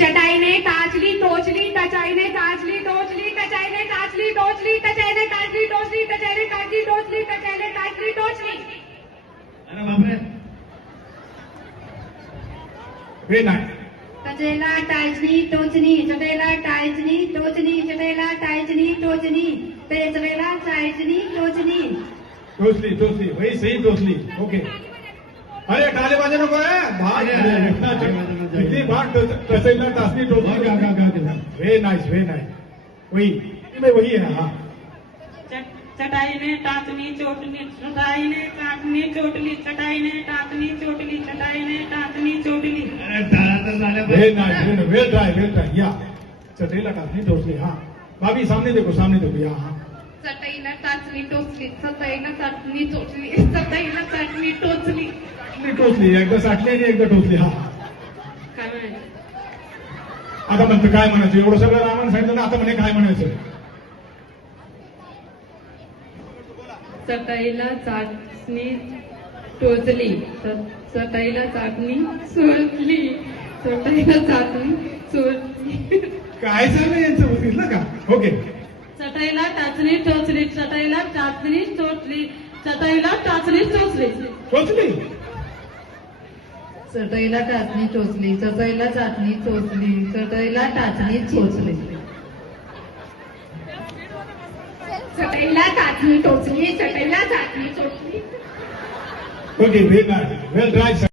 टचाईने टाचली टोचली टचाईने टाचली टोचली टचाईने टाचली टोचली टचाईने टाचली टोचली टचाईने टाचली टोचली टचाईने टाचली टोचली अरे बापरे। Very nice टचेला टाचणी टोचणी चटेला टाचणी टोचणी चटेला टाचणी टोचणी पेचवेला टाचणी टोचणी टोचली टोचली वही सही टोचली ओके। अरे टाले वाजे नको आहे भाग गा गा गा व्हेरी नाईस व्हेरी नाईस वही मैं वही है हाँ। चटाईने टाचणी चोटली चटाईने काटणी चोटली चटाईने टाचणी चोटली चोटली। अरे टाळा तर झाल्या well nice well try well try या। चटेला टाचणी टोचली हाँ। भाभी सामने देखो सामने देखो या हाँ। चटईला टाचणी टोचली चटईला चटणी टोचली चटईला चटणी टोचली टोचली एकदा साठली आणि एकदा टोचली हा। आता म्हणतं काय म्हणायचं? एवढं सगळं रामानं सांगितलं ना आता म्हणे काय म्हणायचं? चटाईला चाटणी टोचली चटाईला चाटणी चोचली चटाईला चाटणी चोचली काय झालं यांचं बघितलं का? ओके. चटाईला टाचणी टोचली चटाईला टाचणी टोचली चटाईला टाचणी टोचली. टोचली? चटईला टाचणी चोचली, चटईला चाचनी चोचली, चटईला टाचणी चोचली. चटईला टाचणी टोचली चटईला okay well nice well try